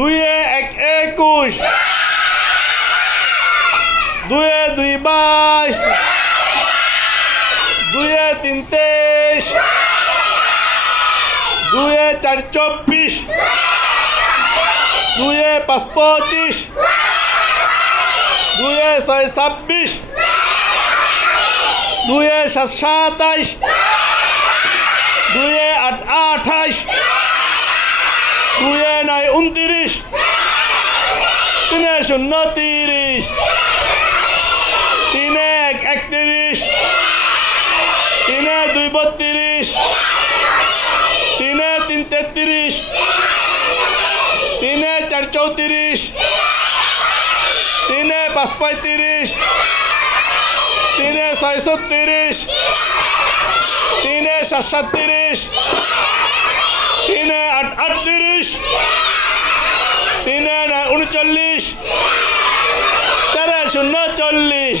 দুইয়ে এক 21, দুইয়ে 2 22, দুইয়ে 3 23, দুইয়ে 4 24, দুইয়ে 5 25, দুইয়ে 6 26, দুইয়ে 7 27, দুইয়ে 8 28, দুইয়ে 9 29, তিনে 0 30, তিনে 1 31, তিনে 2 32, তিনে 3 33, তিনে 4 34, তিনে 5 35, তিনে 6 36, তিনে 7 37, তিনে 8 38, তিনে 9 39, তেরে 0 40,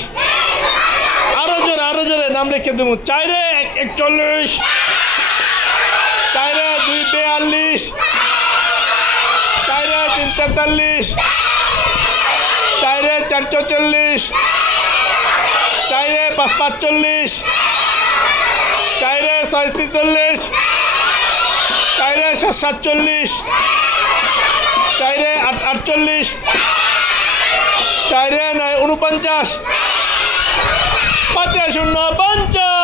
আরো জোরে নাম লিখে দেবো। 4-এ 41, 4-এ 2 42, 4-এ 3 43, 4-এ 4 44, 4-এ 5 45, 4-এ 6 46, 4-এ 7 47, 4-এ 8 48, 4-এ 9 49, 5-এ 0 50।